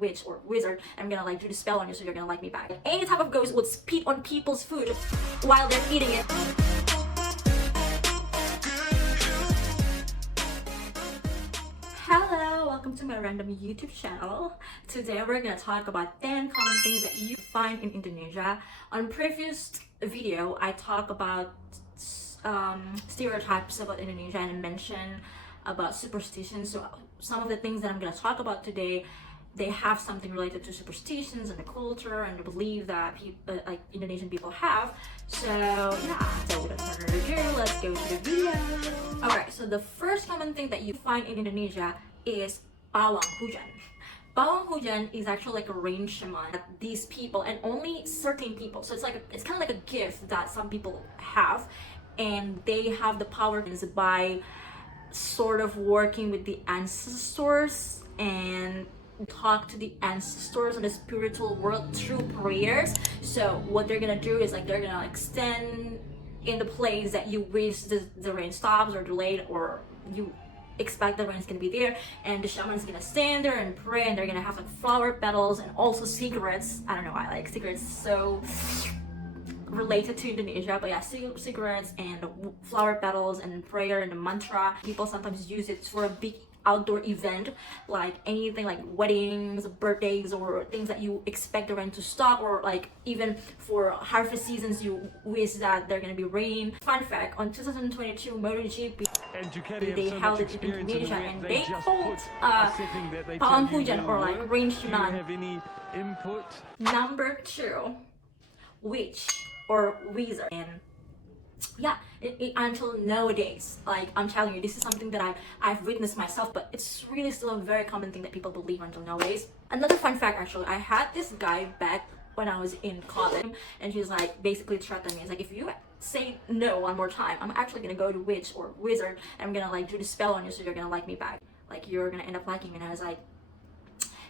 witch or wizard. I'm gonna like do the spell on you so you're gonna like me back. Any type of ghost would spit on people's food while they're eating it. Hello, welcome to my random YouTube channel. Today we're gonna talk about 10 common things that you find in Indonesia. On previous video, I talked about stereotypes about Indonesia and mentioned about superstitions. So some of the things that I'm gonna talk about today, they have something related to superstitions and the culture and the belief that people, like Indonesian people have. So yeah, so without further ado, let's go to the video. Alright, so the first common thing that you find in Indonesia is Pawang Hujan. Pawang Hujan is actually like a rain shaman that these people, and only certain people, so it's kind of like a gift that some people have, and they have the power by sort of working with the ancestors and talk to the ancestors in the spiritual world through prayers. So what they're gonna do is like they're gonna like stand in the place that you wish the rain stops or delayed, or you expect the rain's gonna be there, and the shaman's gonna stand there and pray, and they're gonna have like flower petals and also cigarettes. I don't know why I like cigarettes so related to Indonesia, but yeah, cigarettes and flower petals and prayer and the mantra. People sometimes use it for a big outdoor event, like anything like weddings, birthdays, or things that you expect the rain to stop, or like even for harvest seasons you wish that they're gonna be rain. Fun fact, on 2022 MotoGP they held it in Indonesia and they called Pawang Hujan or like rain shaman. Number 2, witch or wizard. And yeah, until nowadays, like I'm telling you, this is something that I've witnessed myself, but it's really still a very common thing that people believe until nowadays. Another fun fact, actually, I had this guy back when I was in college, and he's like basically threatened me. He's like, if you say no one more time, I'm actually gonna go to witch or wizard, and I'm gonna like do the spell on you so you're gonna like me back, like you're gonna end up liking me. And I was like,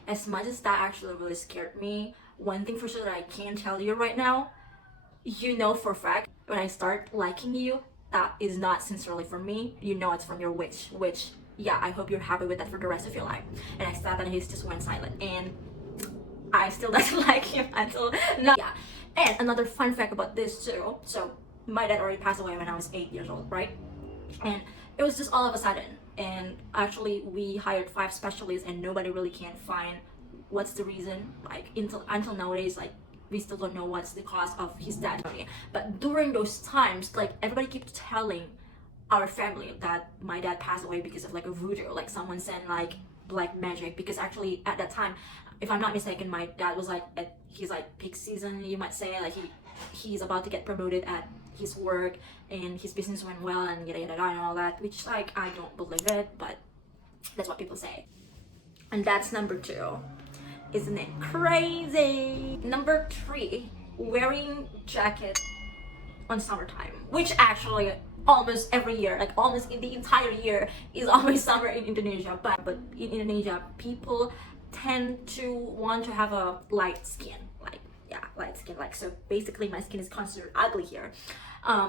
as much as that actually really scared me, one thing for sure that I can tell you right now, you know for a fact, when I start liking you, that is not sincerely from me. You know it's from your witch, which, yeah, I hope you're happy with that for the rest of your life. And I said that, and he just went silent, and I still doesn't like him until now. Yeah. And another fun fact about this too, so my dad already passed away when I was 8 years old, right? And it was just all of a sudden, and actually we hired 5 specialists and nobody really can find what's the reason, like until nowadays, like we still don't know what's the cause of his death. But during those times, like everybody keeps telling our family that my dad passed away because of like a voodoo, like someone sent like black magic. Because actually at that time, if I'm not mistaken, my dad was like at his like peak season, you might say, like he's about to get promoted at his work and his business went well and yada yada and all that, which like I don't believe it, but that's what people say. And that's number 2. Isn't it crazy? Number 3, wearing jacket on summertime, which actually almost every year, like almost in the entire year, is always summer in Indonesia. But in Indonesia, people tend to want to have a light skin, like yeah, light skin. Like so, basically, my skin is considered ugly here.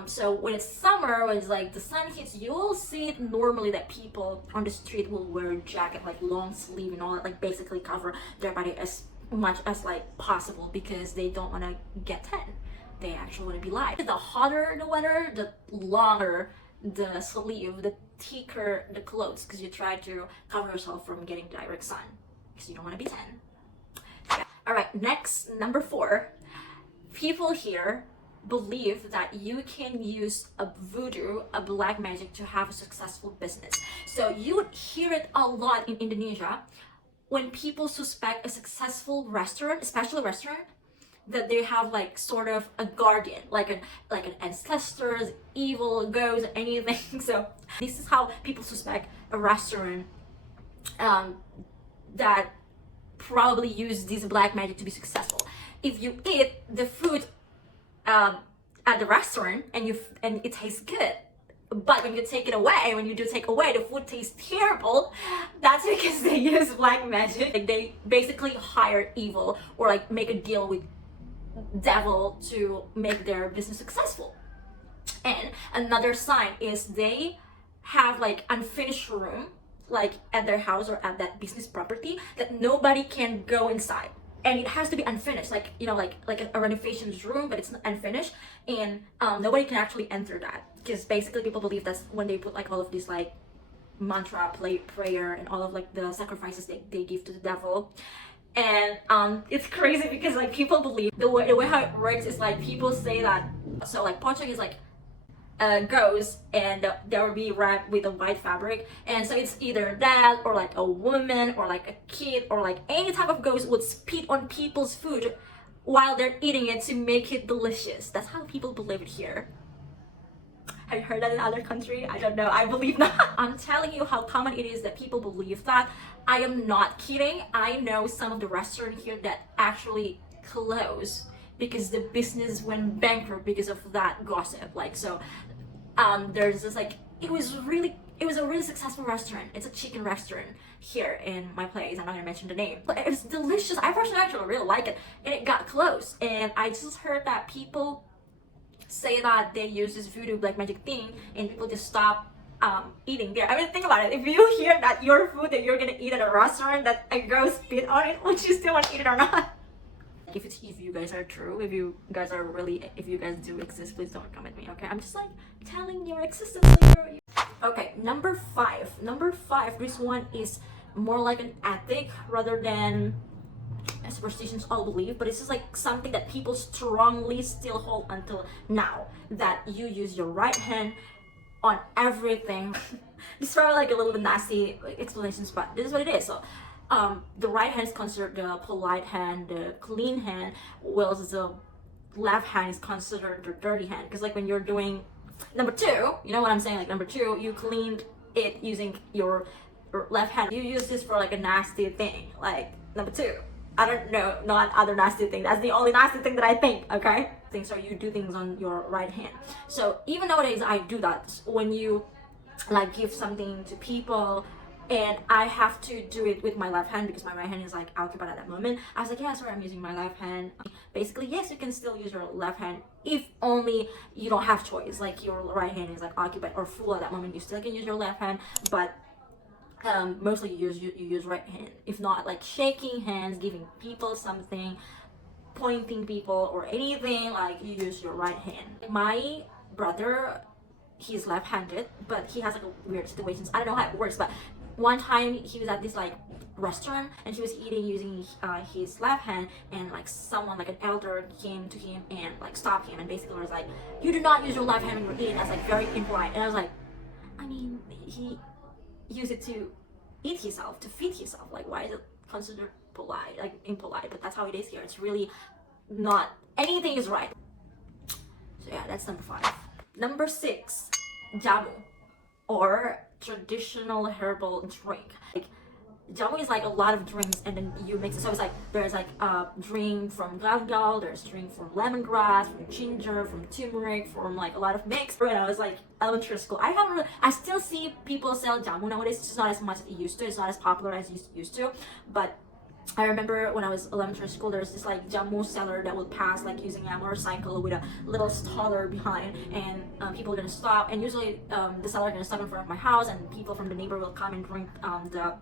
So when it's summer, when it's like the sun hits, you'll see it normally that people on the street will wear a jacket, like long sleeve and all that, like basically cover their body as much as like possible, because they don't want to get tan. They actually want to be light. The hotter the weather, the longer the sleeve, the thicker the clothes, because you try to cover yourself from getting direct sun, because you don't want to be tan. Yeah. All right, next, number 4, people here believe that you can use a voodoo, a black magic, to have a successful business. So you would hear it a lot in Indonesia when people suspect a successful restaurant, especially a restaurant, that they have like sort of a guardian, like an ancestors, evil ghost, anything. So this is how people suspect a restaurant that probably use this black magic to be successful. If you eat the food at the restaurant and it tastes good, but when you take it away, when you do take away, the food tastes terrible, that's because they use black magic. Like they basically hire evil or like make a deal with devil to make their business successful. And another sign is they have like unfinished room, like at their house or at that business property that nobody can go inside, and it has to be unfinished, like you know, like a renovations room, but it's not unfinished, and nobody can actually enter that, because basically people believe that's when they put like all of these like mantra prayer and all of like the sacrifices they give to the devil. And it's crazy because like people believe the way how it works is like people say that, so like pocong is like a ghost, and there will be wrapped with a white fabric, and so it's either that or like a woman or like a kid or like any type of ghost would spit on people's food while they're eating it to make it delicious. That's how people believe it here. Have you heard that in other country? I don't know. I believe not. I'm telling you how common it is that people believe that. I am not kidding. I know some of the restaurants here that actually closed because the business went bankrupt because of that gossip. Like, so there's this like, it was a really successful restaurant. It's a chicken restaurant here in my place. I'm not gonna mention the name, but it was delicious. I personally actually really like it, and it got closed. And I just heard that people say that they use this voodoo black magic thing, and people just stop eating there. I mean, think about it. If you hear that your food that you're gonna eat at a restaurant that a ghost spit on it, would you still want to eat it or not? If you guys are true, if you guys do exist, please don't come at me, okay? I'm just like telling your existence. Okay, number five. This one is more like an ethic rather than superstitions all believe, but it's just like something that people strongly still hold until now, that you use your right hand on everything. This is probably like a little bit nasty explanations, but this is what it is. So the right hand is considered the polite hand, the clean hand, whilst the left hand is considered the dirty hand, because like when you're doing number two, you know what I'm saying, like number two, you cleaned it using your left hand. You use this for like a nasty thing, like number two. I don't know, not other nasty thing. That's the only nasty thing that I think, okay? So you do things on your right hand. So even nowadays I do that when you like give something to people, and I have to do it with my left hand because my right hand is like occupied at that moment. I was like, yeah, sorry, I'm using my left hand. Basically, yes, you can still use your left hand if only you don't have choice. Like your right hand is like occupied or full at that moment, you still can use your left hand, but mostly you use right hand. If not, like shaking hands, giving people something, pointing people or anything, like you use your right hand. My brother, he's left-handed, but he has like a weird situations. I don't know how it works, but one time he was at this like restaurant and he was eating using his left hand, and like someone, like an elder, came to him and like stopped him and basically was like, you do not use your left hand when you're eating. That's like very impolite. And I was like, I mean, he use it to eat himself, to feed himself. Like, why is it considered polite, like impolite? But that's how it is here. It's really not, anything is right. So yeah, that's number 5. Number 6, Jamu, or traditional herbal drink. Like, Jamu is like a lot of drinks and then you mix it. So it's like there's like a drink from galangal, there's drink from lemongrass, from ginger, from turmeric, from like a lot of mix. When I was like elementary school, I still see people sell Jamu nowadays. It's just not as much as it used to. It's not as popular as it used to. But I remember when I was elementary school, there's this like Jamu seller that would pass like using a motorcycle with a little stroller behind, and people are gonna stop, and usually the seller gonna stop in front of my house, and people from the neighbor will come and drink the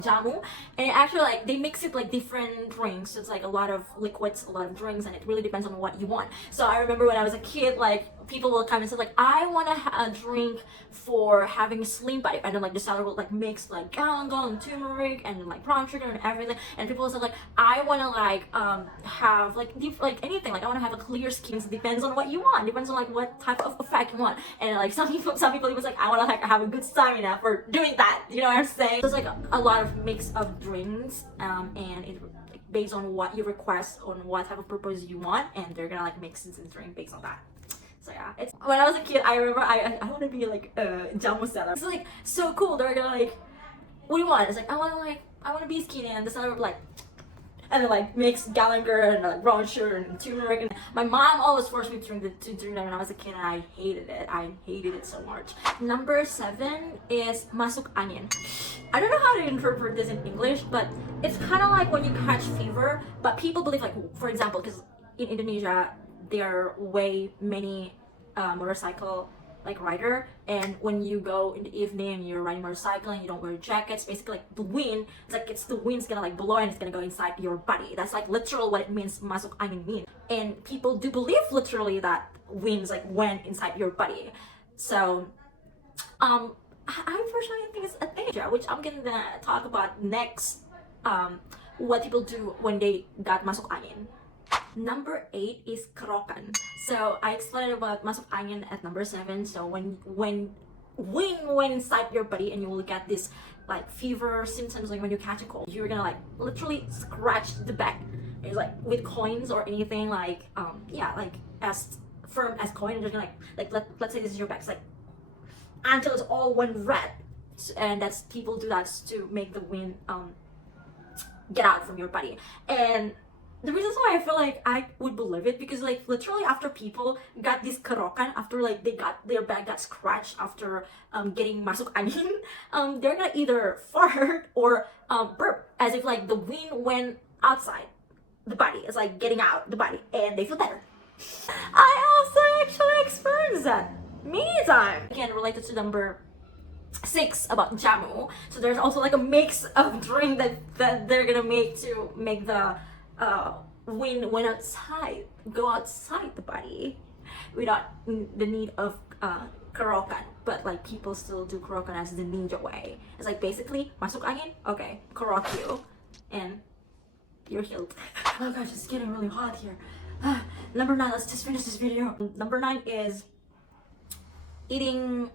Jamu. And actually like they mix it like different drinks, so it's like a lot of liquids, a lot of drinks, and it really depends on what you want. So I remember when I was a kid, like people will come and say like, I want a drink for having slim body, and then like the seller will like mix like galangal and turmeric and like brown sugar and everything, and people will say like, I want to like have like anything, like I want to have a clear skin. It depends on what you want, depends on like what type of effect you want. And like some people it was like, I want to like have a good stamina for doing that, you know what I'm saying? There's like a lot of mix of drinks, and it based on what you request, on what type of purpose you want, and they're gonna like mix it and drink based on that. So yeah, it's when I was a kid, I remember I want to be like a Jamu seller. It's like so cool. They're gonna like, what do you want? It's like, I want to be skinny, and the seller would like, and then like mix galangal and like brown sugar and turmeric. And my mom always forced me to drink that when I was a kid, and I hated it. I hated it so much. Number 7 is Masuk Angin. I don't know how to interpret this in English, but it's kind of like when you catch fever. But people believe, like, for example, because in Indonesia there are way many motorcycle like rider, and when you go in the evening, you're riding motorcycle and you don't wear jackets, basically like the wind, it's like the wind's gonna like blow and it's gonna go inside your body. That's like literal what it means, Masuk Angin means. And people do believe literally that winds like went inside your body. So I personally think it's a danger, which I'm gonna talk about next. What people do when they got Masuk Angin. Number 8 is Kerokan. So I explained about Masuk Angin at number 7. So when wind went inside your body and you will get this like fever symptoms, like when you catch a cold, you're gonna like literally scratch the back. It's like with coins or anything like yeah, like as firm as coin. You're gonna like let's say this is your back. It's like until it's all one red, and that's people do that to make the wind get out from your body. And the reasons why I feel like I would believe it, because like literally after people got this kerokan, after like they got their back got scratched after getting Masuk Angin, they're gonna either fart or burp, as if like the wind went outside the body. It's like getting out the body and they feel better. I also actually experienced that many times. Again, related to number 6 about Jamu. So there's also like a mix of drink that they're gonna make to make the wind go outside the body without the need of kerokan. But like people still do kerokan as the ninja way. It's like basically Masuk Angin, okay, kerok you and you're healed. Oh gosh, it's getting really hot here. Number 9, let's just finish this video. Number 9 is eating.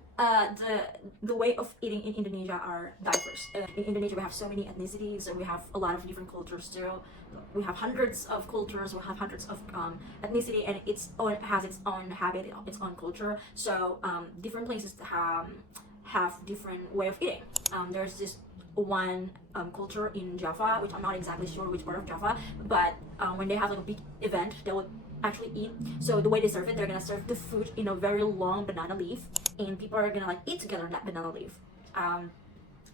The way of eating in Indonesia are diverse. In Indonesia we have so many ethnicities and we have a lot of different cultures too. We have hundreds of cultures, we have hundreds of ethnicity, and has its own habit, its own culture. So different places have different way of eating. There's this one culture in Java, which I'm not exactly sure which part of Java, but when they have like a big event, they would actually eat. So the way they serve it, they're gonna serve the food in a very long banana leaf, and people are gonna like eat together in that banana leaf.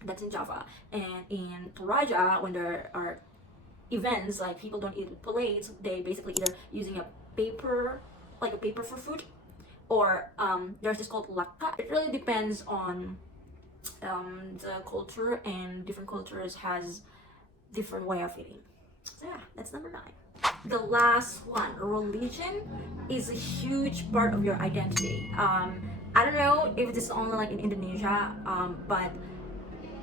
That's in Java. And in Toraja, when there are events, like people don't eat with plates, they basically either using a paper for food, or there's this called laka. It really depends on the culture, and different cultures has different way of eating. So yeah, that's number 9. The last one, religion is a huge part of your identity. I don't know if this is only like in Indonesia, but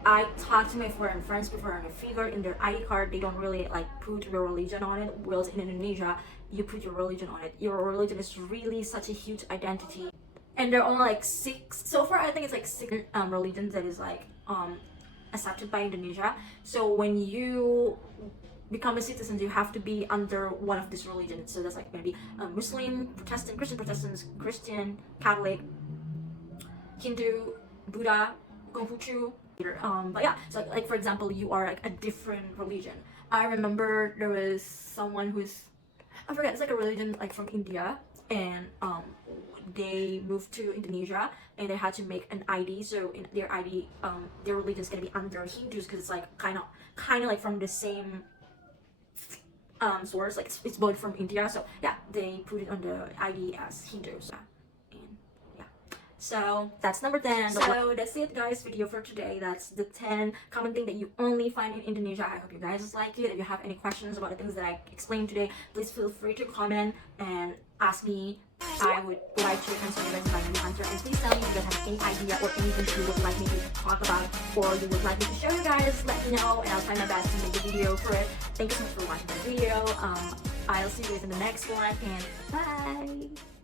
I talked to my foreign friends before, and I figured in their ID card they don't really like put your religion on it, whereas in Indonesia you put your religion on it. Your religion is really such a huge identity, and there are only like 6 so far. I think it's like 6 religions that is like accepted by Indonesia. So when you become a citizen, you have to be under one of these religions. So that's like gonna be Muslim, Protestant, Christian, Catholic, Hindu, Buddha, Confucius. But yeah, so like for example, you are like a different religion. I remember there was someone I forget, it's like a religion like from India, and they moved to Indonesia and they had to make an ID. So in their ID, their religion is gonna be under Hindus, because it's like kind of like from the same source, like it's both from India. So yeah, they put it on the ID as Hindus. And yeah, so that's number 10. So that's it guys, video for today. That's the 10 common thing that you only find in Indonesia. I hope you guys like it. If you have any questions about the things that I explained today, please feel free to comment and ask me. I would like to answer you guys if I answer, and please tell me if you guys have any idea or anything you would like me to talk about, or you would like me to show you guys. Let me know and I'll try my best to make a video for it. Thank you so much for watching the video. I'll see you guys in the next one, and bye.